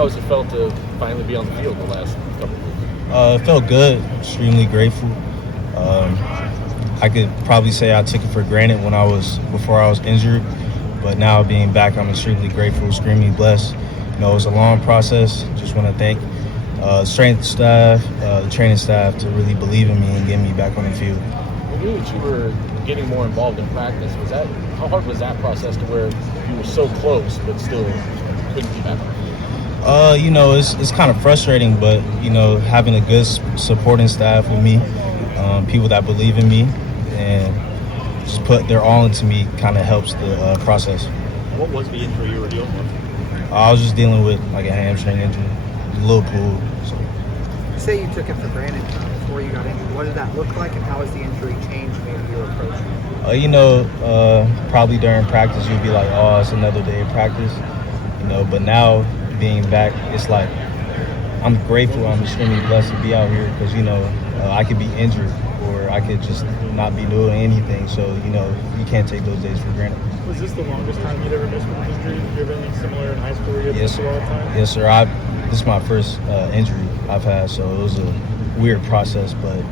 How has it felt to finally be on the field the last couple of weeks? It felt good, extremely grateful. I could probably say I took it for granted before I was injured, but now being back, I'm extremely grateful, extremely blessed. It was a long process. Just want to thank strength staff, the training staff to really believe in me and get me back on the field. When you knew that you were getting more involved in practice, how hard was that process to where you were so close but still couldn't be back on the field? It's kind of frustrating, but having a good supporting staff with me, people that believe in me and just put their all into me, kind of helps the process. What was the injury you were dealing with? I was just dealing with like a hamstring injury, a little pull. So. You say you took it for granted before you got injured. What did that look like, and how has the injury changed maybe your approach? Probably during practice you'd be like, oh, it's another day of practice, but now being back, it's like I'm grateful, I'm extremely blessed to be out here because, I could be injured or I could just not be doing anything. So, you can't take those days for granted. Was this the longest time you'd ever missed with an injury? Did you have anything similar in high school where you had to miss all the time? Yes, sir. This is my first injury I've had, so it was a weird process, but...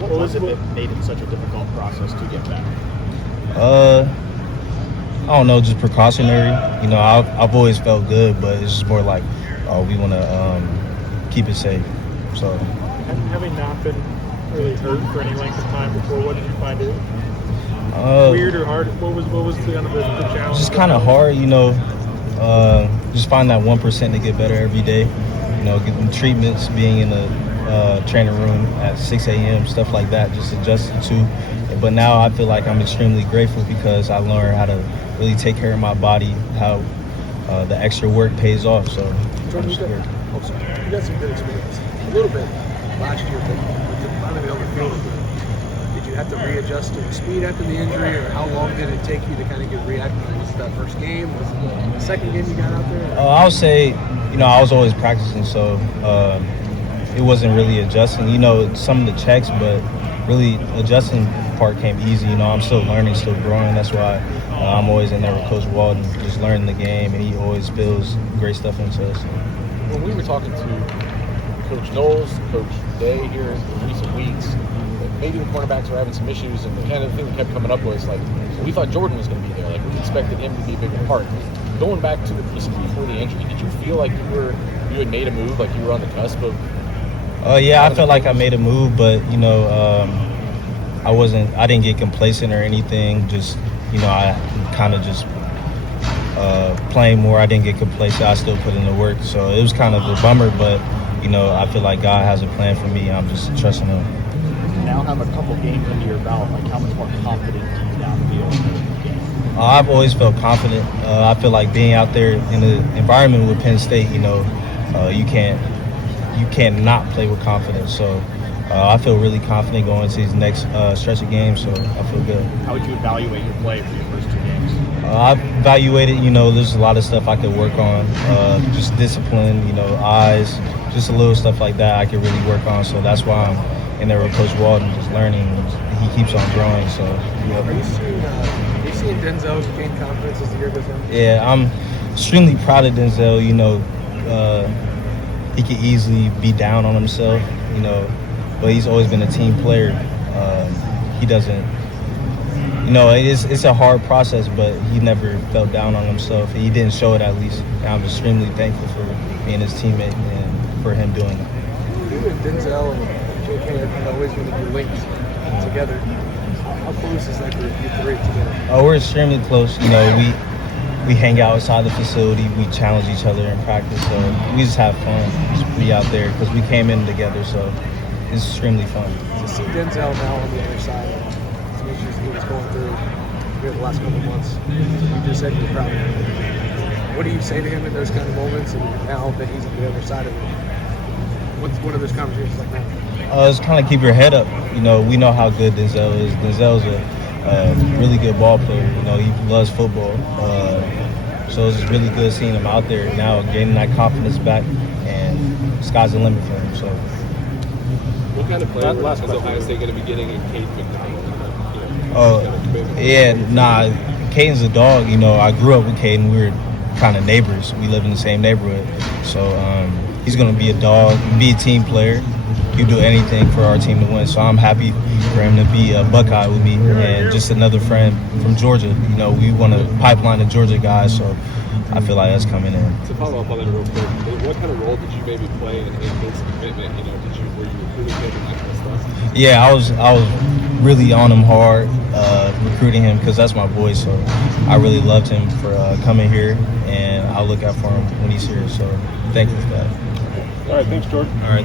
What was it that made it such a difficult process to get back? I don't know, just precautionary. I've always felt good, but it's just more like, we want to keep it safe. So, having not been really hurt for any length of time before, what did you find it weird or hard? What was the challenge? Just kind of hard, just find that 1% to get better every day. Getting treatments, being in the training room at 6 a.m., stuff like that, just adjusting to. But now I feel like I'm extremely grateful because I learned how to really take care of my body, how the extra work pays off. So Jordan, you got some good experience. A little bit last year, but to finally be on the field, did you have to readjust to the speed after the injury, or how long did it take you to kind of get reacclimated? Was it that first game? Was it the second game you got out there? I would say, I was always practicing, so it wasn't really adjusting. Some of the checks, but really adjusting part came easy. I'm still learning, still growing. That's why I'm always in there with Coach Walden, just learning the game, and he always spills great stuff into us. When we were talking to Coach Knowles, Coach Day here in recent weeks, maybe the cornerbacks were having some issues, and the kind of thing that kept coming up was like, we thought Jordan was going to be there. Like, we expected him to be a bigger part. Going back to the piece before the injury, did you feel like you had made a move, like you were on the cusp of? Yeah, I felt like I made a move, but I didn't get complacent or anything. Just I kind of just playing more. I didn't get complacent. I still put in the work, so it was kind of a bummer. But I feel like God has a plan for me. I'm just trusting Him. You now have a couple games under your belt. Like, how much more confident do you now feel in the game? I've always felt confident. I feel like being out there in the environment with Penn State, you can't not play with confidence. So I feel really confident going into these next stretch of games, so I feel good. How would you evaluate your play for your first two games? I've evaluated, there's a lot of stuff I could work on, just discipline, eyes, just a little stuff like that I could really work on. So that's why I'm in there with Coach Walden, just learning. He keeps on growing. So, Are you seeing Denzel gain confidence as the year goes on? Yeah, I'm extremely proud of Denzel. He could easily be down on himself, but he's always been a team player. He doesn't, it's a hard process, but he never felt down on himself. He didn't show it, at least. And I'm extremely thankful for being his teammate and for him doing it. You and Denzel and JK are kind of always going to be linked together. How close is that group, you three together? We're extremely close. We hang out outside the facility. We challenge each other in practice. So we just have fun. Just be out there because we came in together. So it's extremely fun. To see Denzel now on the other side, some issues he was going through the last couple of months, you just said you're proud of him. What do you say to him in those kind of moments, and now that he's on the other side of it? What are those conversations like now? Just kind of keep your head up. We know how good Denzel is. Denzel's a really good ball player. He loves football. So it's really good seeing him out there now, gaining that confidence back, and sky's the limit for him. So, what kind of player is Ohio State going to be getting in Caden McDonald? Caden's a dog. I grew up with Caden. We were kind of neighbors. We live in the same neighborhood. So he's going to be a dog, be a team player. He'll do anything for our team to win. So I'm happy for him to be a Buckeye with me and just another friend from Georgia. You know, we want to pipeline the Georgia guys, so I feel like that's coming in. To follow up on that real quick, what kind of role did you maybe play in his commitment? You know, were you recruiting him and that kind of stuff? Yeah, I was really on him hard, recruiting him because that's my boy. So I really loved him for coming here, and I'll look out for him when he's here. So thank you for that. All right, thanks, Jordan. All right.